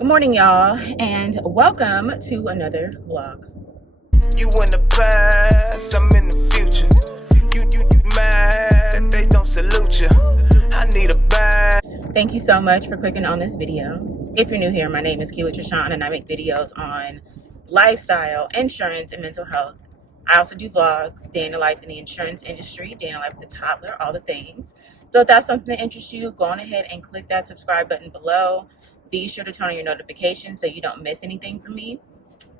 Good morning, y'all, and welcome to another vlog. You in the past, I'm in the future. You mad that they don't salute you. I need a bag. Thank you so much for clicking on this video. If you're new here, my name is Keela Trishawn, and I make videos on lifestyle, insurance, and mental health. I also do vlogs, day in the life in the insurance industry, day in the life with a toddler, all the things. So if that's something that interests you, go on ahead and click that subscribe button below. Be sure to turn on your notifications so you don't miss anything from me.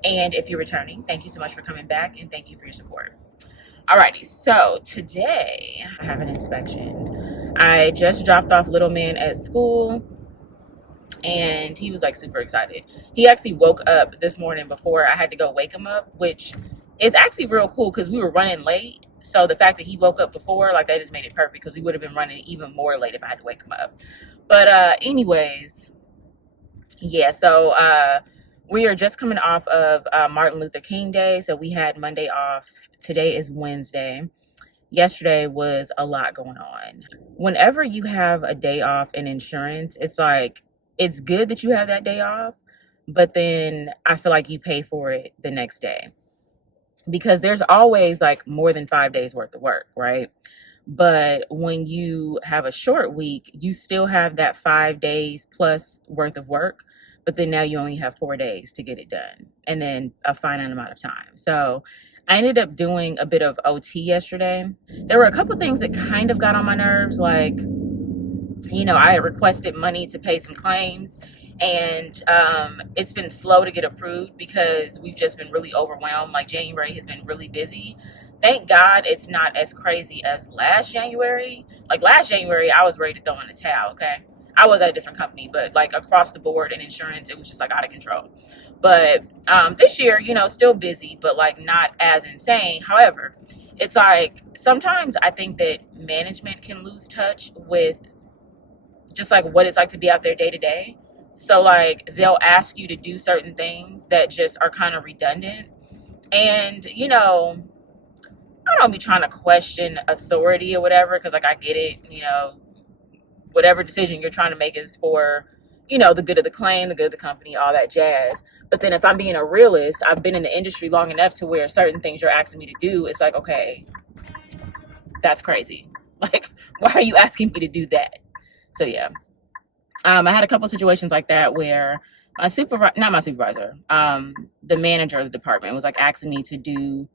And if you're returning, thank you so much for coming back, and thank you for your support. Alrighty, so today I have an inspection. I just dropped off little man at school, and he was like super excited. He actually woke up this morning before I had to go wake him up, which is actually real cool because we were running late. So the fact that he woke up before, like, that just made it perfect because we would have been running even more late if I had to wake him up. But anyways, yeah, so we are just coming off of Martin Luther King Day. So we had Monday off. Today is Wednesday. Yesterday was a lot going on. Whenever you have a day off in insurance, it's like, it's good that you have that day off, but then I feel like you pay for it the next day because there's always like more than 5 days worth of work, right? But when you have a short week, you still have that 5 days plus worth of work, but then now you only have 4 days to get it done and then a finite amount of time. So I ended up doing a bit of OT yesterday. There were a couple things that kind of got on my nerves, like, I had requested money to pay some claims, and it's been slow to get approved because we've just been really overwhelmed. Like, January has been really busy. Thank God it's not as crazy as last January. Like, last January, I was ready to throw in the towel, okay? I was at a different company, but like across the board in insurance, it was just like out of control. But this year, still busy, but like not as insane. However, it's like sometimes I think that management can lose touch with just like what it's like to be out there day to day. So like they'll ask you to do certain things that just are kind of redundant. And I don't be trying to question authority or whatever, because like I get it, whatever decision you're trying to make is for, the good of the claim, the good of the company, all that jazz. But then if I'm being a realist, I've been in the industry long enough to where certain things you're asking me to do, it's like, okay, that's crazy. Like, why are you asking me to do that? So yeah. I had a couple of situations like that where not my supervisor, the manager of the department was like asking me to do.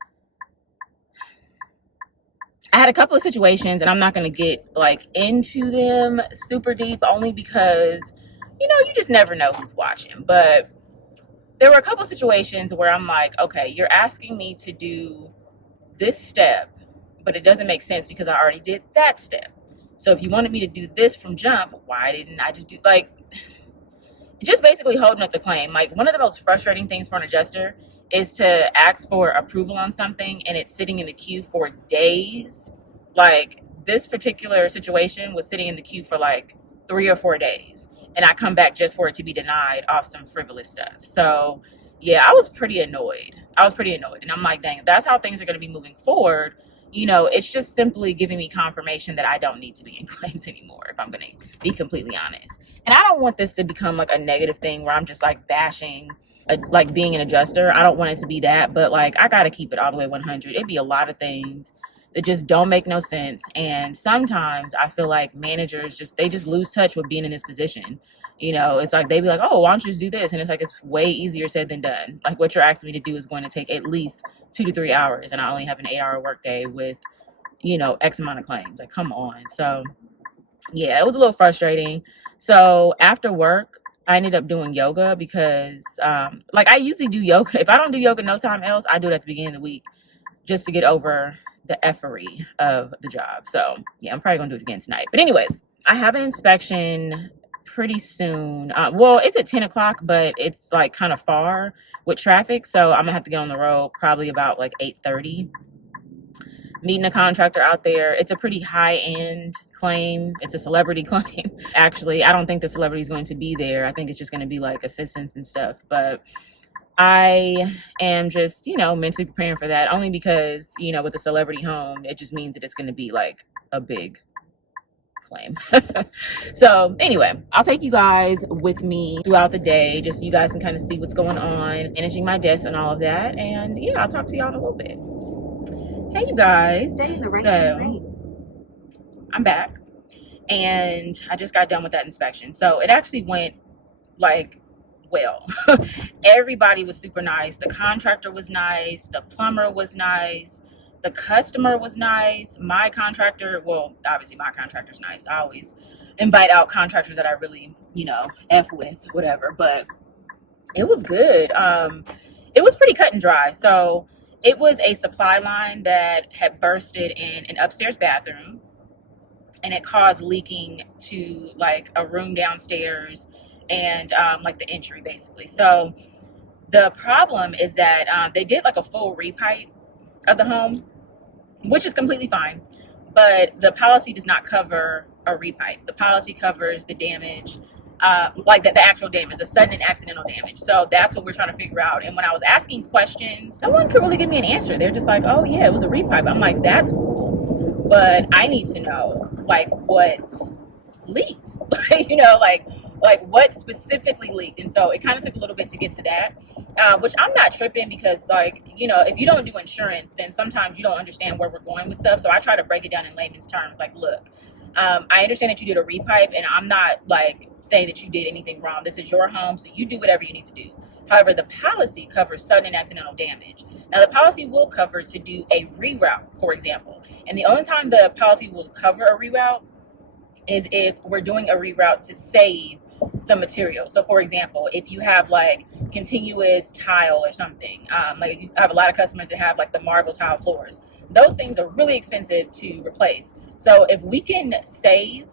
I had a couple of situations, and I'm not going to get like into them super deep, only because, you just never know who's watching. But there were a couple of situations where I'm like, okay, you're asking me to do this step, but it doesn't make sense because I already did that step. So if you wanted me to do this from jump, why didn't I just do, like, just basically holding up the claim? Like, one of the most frustrating things for an adjuster is to ask for approval on something and it's sitting in the queue for days. Like, this particular situation was sitting in the queue for like 3 or 4 days, and I come back just for it to be denied off some frivolous stuff. So yeah, I was pretty annoyed. And I'm like, dang, if that's how things are going to be moving forward, it's just simply giving me confirmation that I don't need to be in claims anymore, if I'm going to be completely honest. And I don't want this to become like a negative thing where I'm just like bashing like being an adjuster. I don't want it to be that, but like I got to keep it all the way 100. It'd be a lot of things that just don't make no sense. And sometimes I feel like managers they just lose touch with being in this position. It's like they be like, oh, why don't you just do this? And it's like, it's way easier said than done. Like, what you're asking me to do is going to take at least 2 to 3 hours, and I only have an 8-hour workday with, X amount of claims. Like, come on. So yeah, it was a little frustrating. So after work, I ended up doing yoga because like I usually do yoga. If I don't do yoga no time else, I do it at the beginning of the week just to get over the effery of the job. So yeah, I'm probably gonna do it again tonight. But anyways, I have an inspection pretty soon. Well, it's at 10 o'clock, but it's like kind of far with traffic, so I'm gonna have to get on the road probably about like 8:30. Meeting a contractor out there. It's a pretty high-end claim. It's a celebrity claim. Actually, I don't think the celebrity is going to be there. I think it's just going to be like assistants and stuff. But I am just, mentally preparing for that, only because, with a celebrity home, it just means that it's going to be like a big claim. So anyway, I'll take you guys with me throughout the day, just so you guys can kind of see what's going on, managing my desk and all of that. And yeah, I'll talk to y'all in a little bit. Hey, you guys. So I'm back, and I just got done with that inspection. So it actually went like well. Everybody was super nice. The contractor was nice. The plumber was nice. The customer was nice. My contractor, well, obviously my contractor's nice. I always invite out contractors that I really, F with, whatever. But it was good. It was pretty cut and dry. So it was a supply line that had bursted in an upstairs bathroom, and it caused leaking to like a room downstairs and like the entry basically. So the problem is that they did like a full repipe of the home, which is completely fine, but the policy does not cover a repipe. The policy covers the damage, like the actual damage, the sudden and accidental damage. So that's what we're trying to figure out. And when I was asking questions, no one could really give me an answer. They're just like, oh yeah, it was a repipe. I'm like, that's cool, but I need to know like what leaked, like what specifically leaked. And so it kind of took a little bit to get to that, which I'm not tripping, because like, if you don't do insurance, then sometimes you don't understand where we're going with stuff. So I try to break it down in layman's terms. Like, look, I understand that you did a repipe, and I'm not like saying that you did anything wrong. This is your home, so you do whatever you need to do. However, the policy covers sudden and accidental damage. Now, the policy will cover to do a reroute, for example. And the only time the policy will cover a reroute is if we're doing a reroute to save some material. So for example, if you have like continuous tile or something, like you have a lot of customers that have like the marble tile floors, those things are really expensive to replace. So if we can save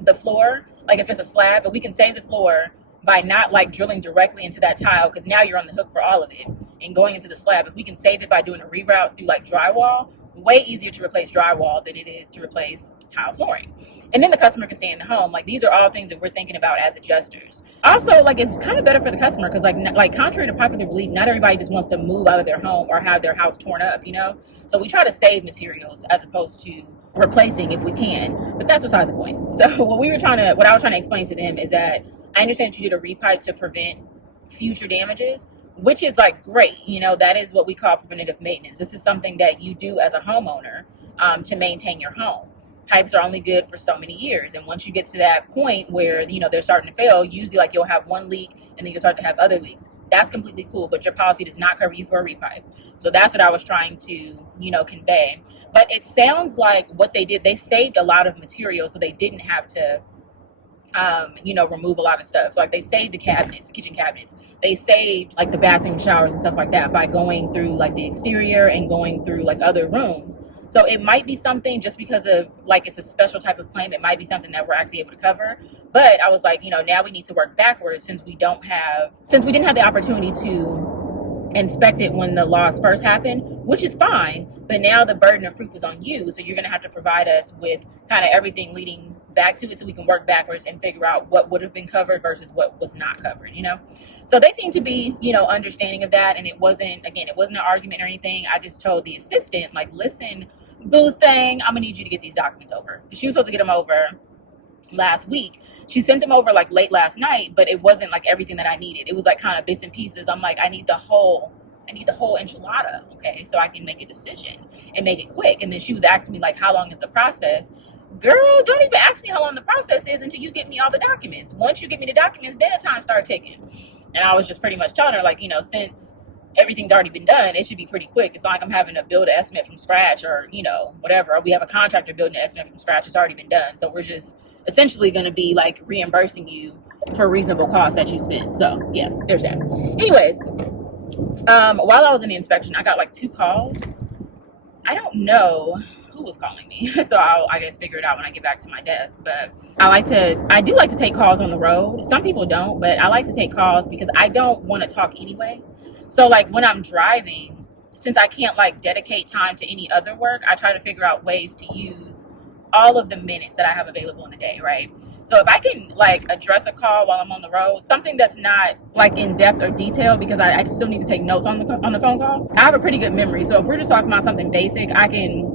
the floor, like if it's a slab, if we can save the floor by not like drilling directly into that tile, because now you're on the hook for all of it, and going into the slab, if we can save it by doing a reroute through like drywall, way easier to replace drywall than it is to replace tile flooring. And then the customer can stay in the home. Like, these are all things that we're thinking about as adjusters. Also, like, it's kind of better for the customer, because like contrary to popular belief, not everybody just wants to move out of their home or have their house torn up, So we try to save materials as opposed to replacing if we can. But that's besides the point. So what I was trying to explain to them is that I understand that you did a repipe to prevent future damages, which is like great. That is what we call preventative maintenance. This is something that you do as a homeowner to maintain your home. Pipes are only good for so many years. And once you get to that point where, they're starting to fail, usually like you'll have one leak and then you'll start to have other leaks. That's completely cool, but your policy does not cover you for a repipe. So that's what I was trying to, convey. But it sounds like what they did, they saved a lot of material, so they didn't have to remove a lot of stuff. So like they saved the cabinets, the kitchen cabinets. They saved like the bathroom showers and stuff like that by going through like the exterior and going through like other rooms. So it might be something, just because of like it's a special type of claim, it might be something that we're actually able to cover. But I was like, now we need to work backwards, since we didn't have the opportunity to inspect it when the loss first happened, which is fine. But now the burden of proof is on you. So you're going to have to provide us with kind of everything leading back to it, so we can work backwards and figure out what would have been covered versus what was not covered, So they seem to be, understanding of that. And it wasn't an argument or anything. I just told the assistant, like, listen, boo thing, I'm gonna need you to get these documents over. She was supposed to get them over last week. She sent them over like late last night, but it wasn't like everything that I needed. It was like kind of bits and pieces. I'm like, I need the whole enchilada, okay, so I can make a decision and make it quick. And then she was asking me like, how long is the process? Girl, don't even ask me how long the process is until you get me all the documents. Once you get me the documents, then the time starts ticking. And I was just pretty much telling her, like, since everything's already been done, it should be pretty quick. It's not like I'm having to build an estimate from scratch or, whatever. We have a contractor building an estimate from scratch. It's already been done. So we're just essentially going to be like reimbursing you for a reasonable cost that you spent. So yeah, there's that. Anyways, while I was in the inspection, I got like 2 calls. I don't know who was calling me, so I'll, I guess, figure it out when I get back to my desk. But I do like to take calls on the road. Some people don't, but I like to take calls because I don't want to talk anyway. So like when I'm driving, since I can't like dedicate time to any other work, I try to figure out ways to use all of the minutes that I have available in the day, right? So if I can like address a call while I'm on the road, something that's not like in depth or detail, because I still need to take notes on the phone call. I have a pretty good memory. So if we're just talking about something basic, I can,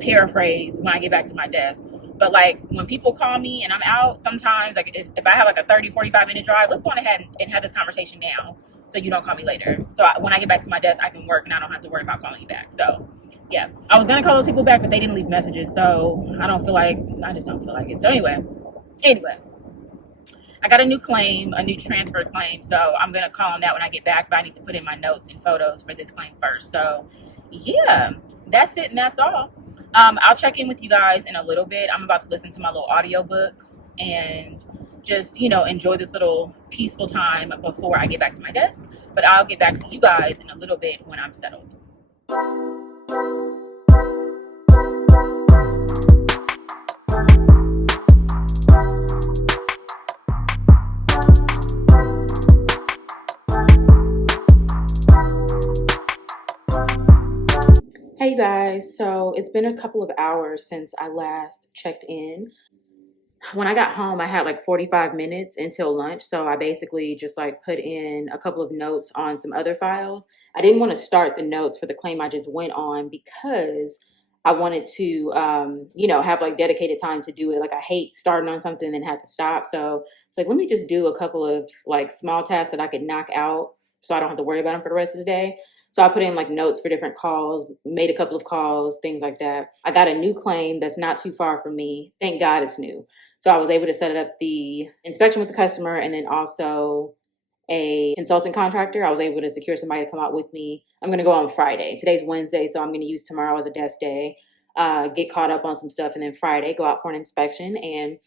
paraphrase when I get back to my desk. But like when people call me and I'm out, sometimes like if I have like a 30, 45 minute drive, let's go on ahead and have this conversation now so you don't call me later. So when I get back to my desk, I can work and I don't have to worry about calling you back. So yeah, I was going to call those people back, but they didn't leave messages. So I just don't feel like it. So anyway, I got a new claim, a new transfer claim. So I'm going to call on that when I get back, but I need to put in my notes and photos for this claim first. So yeah, that's it. And that's all. I'll check in with you guys in a little bit. I'm about to listen to my little audiobook and just, enjoy this little peaceful time before I get back to my desk. But I'll get back to you guys in a little bit when I'm settled. Hey you guys, so it's been a couple of hours since I last checked in. When I got home, I had like 45 minutes until lunch. So I basically just like put in a couple of notes on some other files. I didn't want to start the notes for the claim I just went on because I wanted to, have like dedicated time to do it. Like I hate starting on something and then have to stop. So it's like, let me just do a couple of like small tasks that I could knock out so I don't have to worry about them for the rest of the day. So I put in like notes for different calls, made a couple of calls, things like that. I got a new claim that's not too far from me. Thank God it's new. So I was able to set up the inspection with the customer and then also a consultant contractor. I was able to secure somebody to come out with me. I'm going to go on Friday. Today's Wednesday, so I'm going to use tomorrow as a desk day, get caught up on some stuff, and then Friday go out for an inspection. And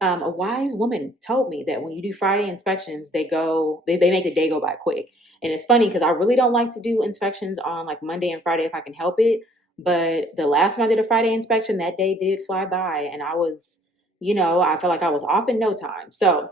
a wise woman told me that when you do Friday inspections, they make the day go by quick. And it's funny because I really don't like to do inspections on like Monday and Friday if I can help it. But the last time I did a Friday inspection, that day did fly by, and I was, I felt like I was off in no time. So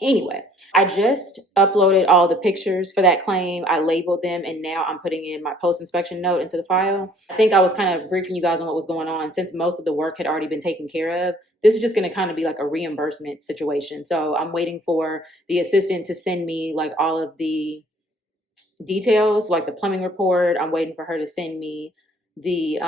anyway, I just uploaded all the pictures for that claim. I labeled them, and now I'm putting in my post inspection note into the file. I think I was kind of briefing you guys on what was going on since most of the work had already been taken care of. This is just going to kind of be like a reimbursement situation. So I'm waiting for the assistant to send me like all of the details, like the plumbing report. I'm waiting for her to send me the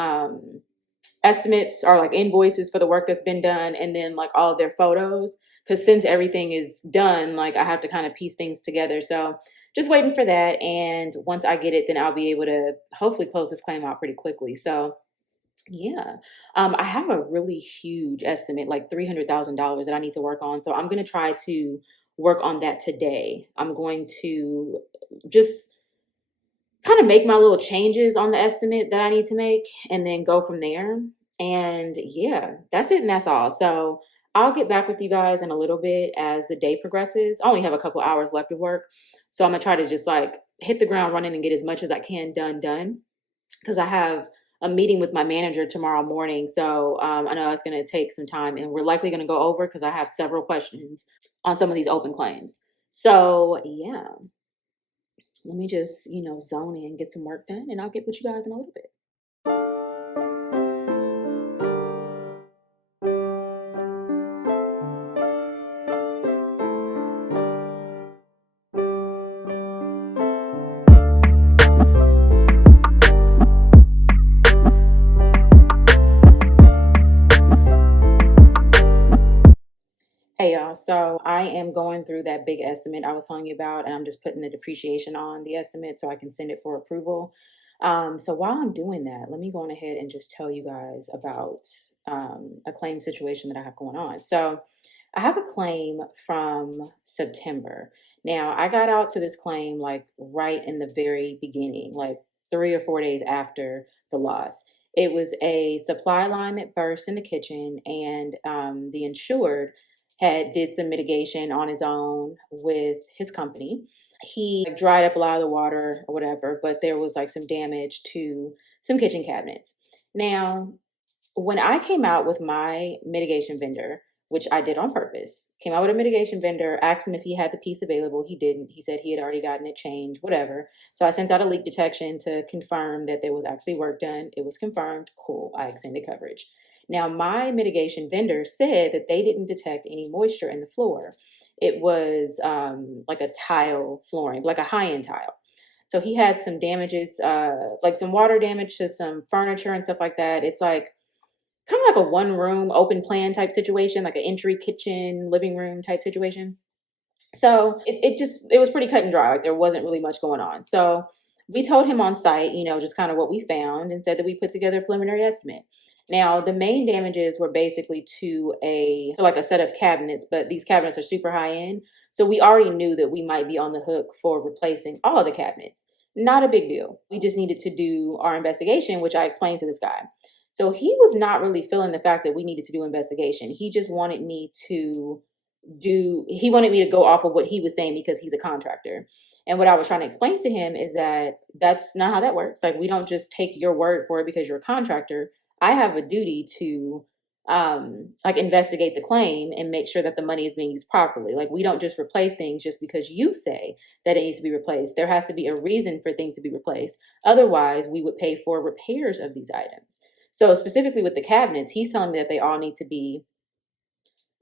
estimates or like invoices for the work that's been done, and then like all of their photos, because since everything is done, like I have to kind of piece things together. So just waiting for that, and once I get it, then I'll be able to hopefully close this claim out pretty quickly. So yeah, I have a really huge estimate, like $300,000 that I need to work on. So I'm going to try to work on that today. I'm going to just kind of make my little changes on the estimate that I need to make and then go from there. And yeah, that's it and that's all. So I'll get back with you guys in a little bit as the day progresses. I only have a couple hours left of work. So I'm going to try to just like hit the ground running and get as much as I can done because I have a meeting with my manager tomorrow morning. So I know it's going to take some time, and we're likely going to go over because I have several questions on some of these open claims. So yeah, let me just, zone in, get some work done, and I'll get with you guys in a little bit. Hey y'all, so I am going through that big estimate I was telling you about, and I'm just putting the depreciation on the estimate so I can send it for approval. So while I'm doing that, let me go on ahead and just tell you guys about a claim situation that I have going on. So I have a claim from September. Now, I got out to this claim like right in the very beginning, like 3 or 4 days after the loss. It was a supply line that burst in the kitchen, and the insured had did some mitigation on his own with his company. He dried up a lot of the water or whatever, but there was like some damage to some kitchen cabinets. Now, when I came out with my mitigation vendor, which I did on purpose, came out with a mitigation vendor, asked him if he had the piece available. He didn't. He said he had already gotten it changed, whatever. So I sent out a leak detection to confirm that there was actually work done. It was confirmed. Cool. I extended coverage. Now, my mitigation vendor said that they didn't detect any moisture in the floor. It was like a tile flooring, like a high-end tile. So he had some damages, like some water damage to some furniture and stuff like that. It's like kind of like a one room open plan type situation, like an entry kitchen, living room type situation. So it was pretty cut and dry. Like there wasn't really much going on. So we told him on site, just kind of what we found and said that we put together a preliminary estimate. Now the main damages were basically to like a set of cabinets, but these cabinets are super high end. So we already knew that we might be on the hook for replacing all of the cabinets. Not a big deal. We just needed to do our investigation, which I explained to this guy. So he was not really feeling the fact that we needed to do investigation. He just wanted me to he wanted me to go off of what he was saying because he's a contractor. And what I was trying to explain to him is that that's not how that works. Like, we don't just take your word for it because you're a contractor. I have a duty to like investigate the claim and make sure that the money is being used properly. Like, we don't just replace things just because you say that it needs to be replaced. There has to be a reason for things to be replaced. Otherwise, we would pay for repairs of these items. So specifically with the cabinets, he's telling me that they all need to be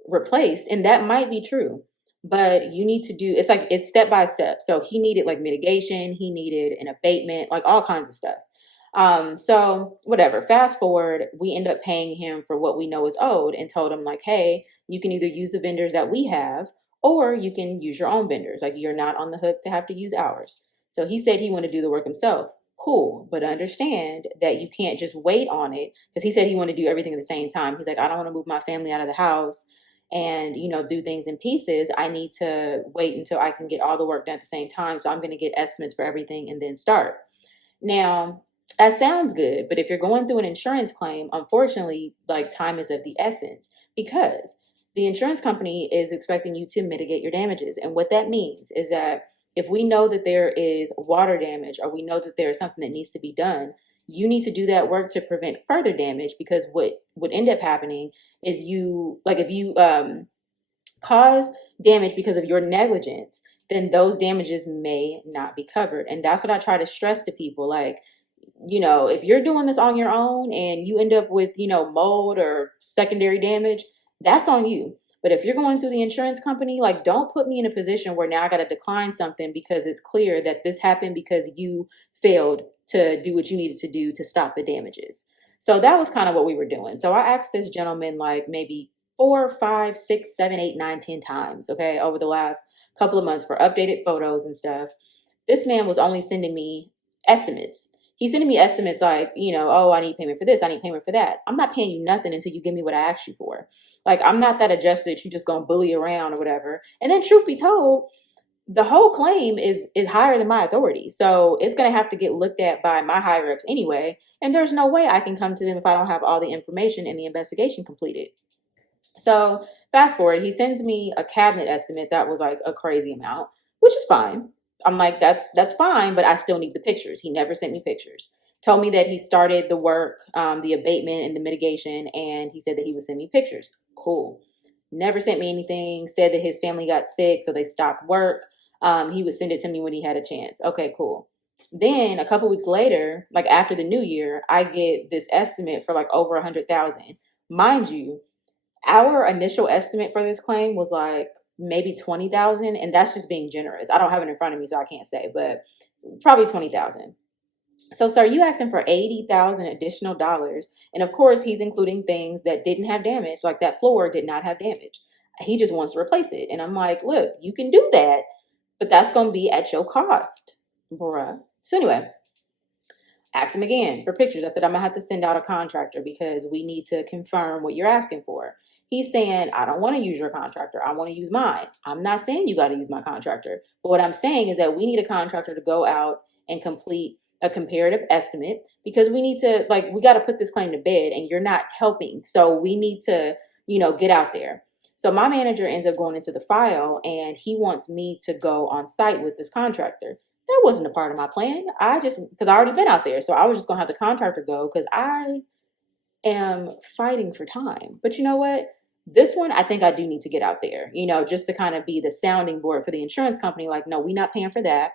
replaced, and that might be true, but you need to do it's step by step. So he needed like mitigation, he needed an abatement, like all kinds of stuff. So whatever, fast forward, we end up paying him for what we know is owed and told him like, hey, you can either use the vendors that we have or you can use your own vendors. Like, you're not on the hook to have to use ours. So he said he wanted to do the work himself. Cool, but understand that you can't just wait on it, because he said he wanted to do everything at the same time. He's like, I don't want to move my family out of the house and do things in pieces. I need to wait until I can get all the work done at the same time. So I'm going to get estimates for everything and then start. Now, that sounds good, but if you're going through an insurance claim, unfortunately, like, time is of the essence, because the insurance company is expecting you to mitigate your damages. And what that means is that if we know that there is water damage, or we know that there is something that needs to be done, you need to do that work to prevent further damage, because what would end up happening is if you cause damage because of your negligence, then those damages may not be covered. And that's what I try to stress to people. Like, if you're doing this on your own and you end up with, mold or secondary damage, that's on you. But if you're going through the insurance company, like, don't put me in a position where now I got to decline something because it's clear that this happened because you failed to do what you needed to do to stop the damages. So that was kind of what we were doing. So I asked this gentleman like maybe 4, 5, 6, 7, 8, 9, 10 times, okay, over the last couple of months for updated photos and stuff. This man was only sending me estimates. He's sending me estimates like, oh, I need payment for this, I need payment for that. I'm not paying you nothing until you give me what I asked you for. Like, I'm not that adjuster that you just gonna bully around or whatever. And then, truth be told, the whole claim is higher than my authority. So it's going to have to get looked at by my higher ups anyway. And there's no way I can come to them if I don't have all the information and the investigation completed. So fast forward, he sends me a cabinet estimate that was like a crazy amount, which is fine. I'm like, that's fine, but I still need the pictures. He never sent me pictures. Told me that he started the work, the abatement and the mitigation, and he said that he would send me pictures. Cool. Never sent me anything. Said that his family got sick, so they stopped work. He would send it to me when he had a chance. Okay, cool. Then a couple weeks later, like after the new year, I get this estimate for like over 100,000. Mind you, our initial estimate for this claim was like maybe 20,000, and that's just being generous. I don't have it in front of me, so I can't say, but probably 20,000. So, sir, you asking for 80,000 additional dollars, and of course, he's including things that didn't have damage, like that floor did not have damage. He just wants to replace it, and I'm like, look, you can do that, but that's going to be at your cost, bruh. So anyway, ask him again for pictures. I said, I'm going to have to send out a contractor because we need to confirm what you're asking for. He's saying, I don't want to use your contractor. I want to use mine. I'm not saying you got to use my contractor. But what I'm saying is that we need a contractor to go out and complete a comparative estimate, because we need to, like, we got to put this claim to bed and you're not helping. So we need to, get out there. So my manager ends up going into the file and he wants me to go on site with this contractor. That wasn't a part of my plan. Because I already been out there. So I was just going to have the contractor go because I am fighting for time. But you know what? This one, I think I do need to get out there, just to kind of be the sounding board for the insurance company. Like, no, we're not paying for that.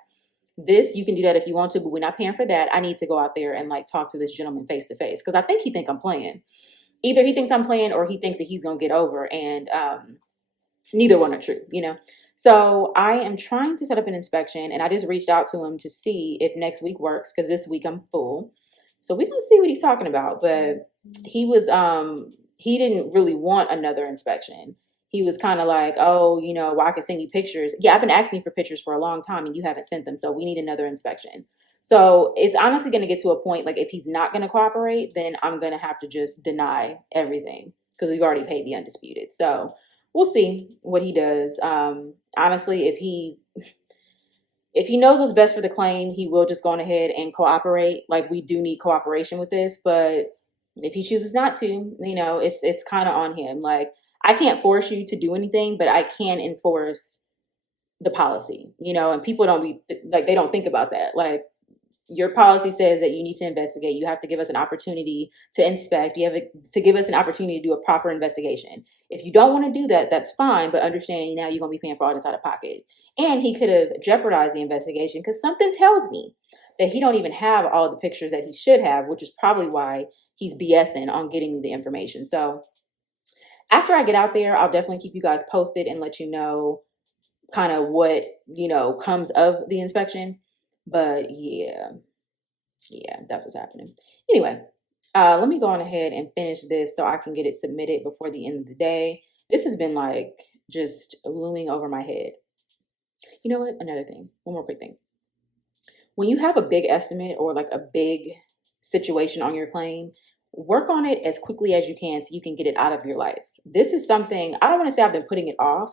This, you can do that if you want to, but we're not paying for that. I need to go out there and like talk to this gentleman face to face, because I think he thinks I'm playing. Either he thinks I'm playing or he thinks that he's going to get over, and neither one are true, So I am trying to set up an inspection, and I just reached out to him to see if next week works, because this week I'm full. So we're gonna see what he's talking about. But he didn't really want another inspection. He was kind of like, oh, well, I can send you pictures. Yeah, I've been asking you for pictures for a long time and you haven't sent them. So we need another inspection. So it's honestly going to get to a point, like if he's not going to cooperate, then I'm going to have to just deny everything because we've already paid the undisputed. So we'll see what he does. Honestly, if he knows what's best for the claim, he will just go on ahead and cooperate. Like we do need cooperation with this, but if he chooses not to, it's kind of on him. Like I can't force you to do anything, but I can enforce the policy, and people don't be like, they don't think about that. Like your policy says that you need to investigate. You have to give us an opportunity to inspect. You have to give us an opportunity to do a proper investigation. If you don't want to do that, that's fine. But understand now you're going to be paying for all this out of pocket. And he could have jeopardized the investigation because something tells me that he don't even have all the pictures that he should have, which is probably why he's BSing on getting me the information. So after I get out there, I'll definitely keep you guys posted and let you know kind of what, comes of the inspection. But yeah, that's what's happening. Anyway, let me go on ahead and finish this so I can get it submitted before the end of the day. This has been like just looming over my head. You know what? Another thing, one more quick thing. When you have a big estimate or like a big situation on your claim, work on it as quickly as you can so you can get it out of your life. This is something, I don't want to say I've been putting it off,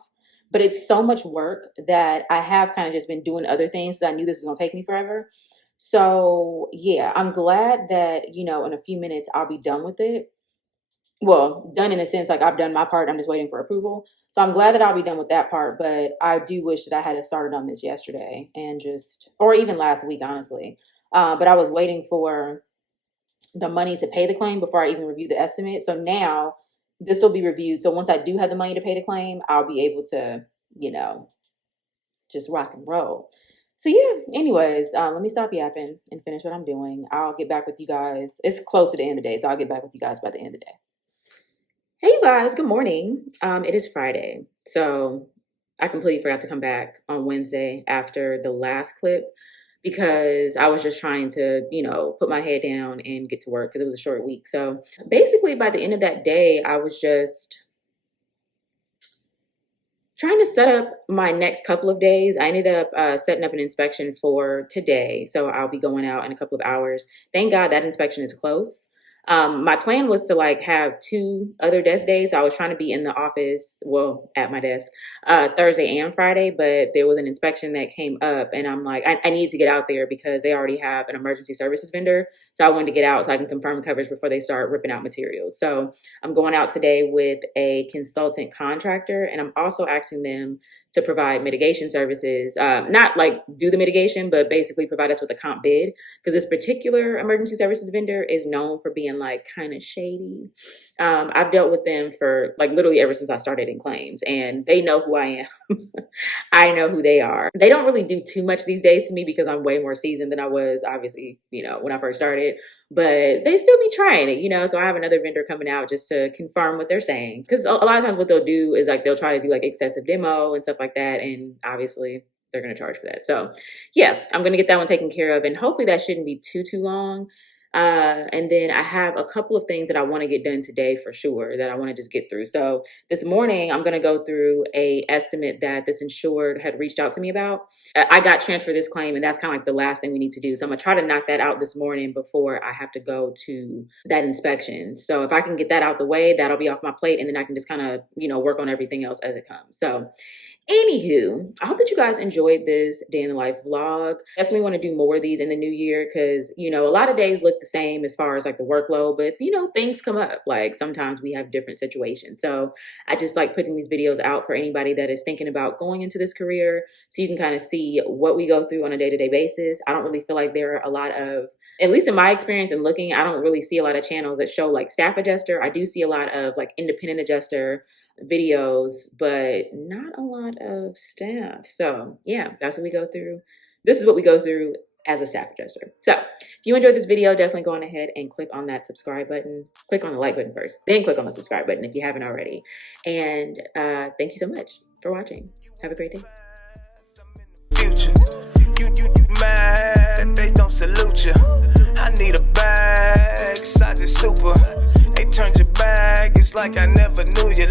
but it's so much work that I have kind of just been doing other things that I knew this was going to take me forever. So yeah, I'm glad that, in a few minutes I'll be done with it. Well, done in a sense, like I've done my part. I'm just waiting for approval. So I'm glad that I'll be done with that part. But I do wish that I had started on this yesterday or even last week, honestly. But I was waiting for the money to pay the claim before I even review the estimate. So now this will be reviewed. So once I do have the money to pay the claim, I'll be able to, just rock and roll. So yeah, anyways, let me stop yapping and finish what I'm doing. I'll get back with you guys. It's close to the end of the day, so I'll get back with you guys by the end of the day. Hey you guys, good morning. It is Friday. So I completely forgot to come back on Wednesday after the last clip because I was just trying to, put my head down and get to work because it was a short week. So basically by the end of that day, I was just trying to set up my next couple of days. I ended up setting up an inspection for today. So I'll be going out in a couple of hours. Thank God that inspection is close. My plan was to have 2 other desk days. So I was trying to be in the office, at my desk, Thursday and Friday, but there was an inspection that came up and I'm like, I need to get out there because they already have an emergency services vendor. So I wanted to get out so I can confirm coverage before they start ripping out materials. So I'm going out today with a consultant contractor and I'm also asking them to provide mitigation services, not do the mitigation, but basically provide us with a comp bid because this particular emergency services vendor is known for being kind of shady. I've dealt with them for literally ever since I started in claims and they know who I am. I know who they are. They don't really do too much these days to me because I'm way more seasoned than I was, obviously, when I first started, but they still be trying it, so I have another vendor coming out just to confirm what they're saying. Because a lot of times what they'll do is they'll try to do excessive demo and stuff like that. And obviously they're going to charge for that. So yeah, I'm going to get that one taken care of and hopefully that shouldn't be too long. And then I have a couple of things that I want to get done today for sure that I want to just get through. So this morning, I'm going to go through a estimate that this insured had reached out to me about. I got transferred this claim and that's kind of the last thing we need to do. So I'm going to try to knock that out this morning before I have to go to that inspection. So if I can get that out the way, that'll be off my plate. And then I can just kind of, work on everything else as it comes. So anywho, I hope that you guys enjoyed this day in the life vlog. Definitely want to do more of these in the new year because, a lot of days look the same as far as the workload, but things come up. Sometimes we have different situations. So I just like putting these videos out for anybody that is thinking about going into this career so you can kind of see what we go through on a day-to-day basis. I don't really feel like there are a lot of, at least in my experience and looking, I don't really see a lot of channels that show staff adjuster. I do see a lot of independent adjuster videos, but not a lot of staff. So yeah, that's what we go through. This is what we go through as a staff adjuster. So if you enjoyed this video, definitely go on ahead and click on that subscribe button. Click on the like button first, then click on the subscribe button if you haven't already. And thank you so much for watching. Have a great day. Future. You mad, they don't don't salute you. I need a bag, size is super. They turned your back, it's like I never knew you.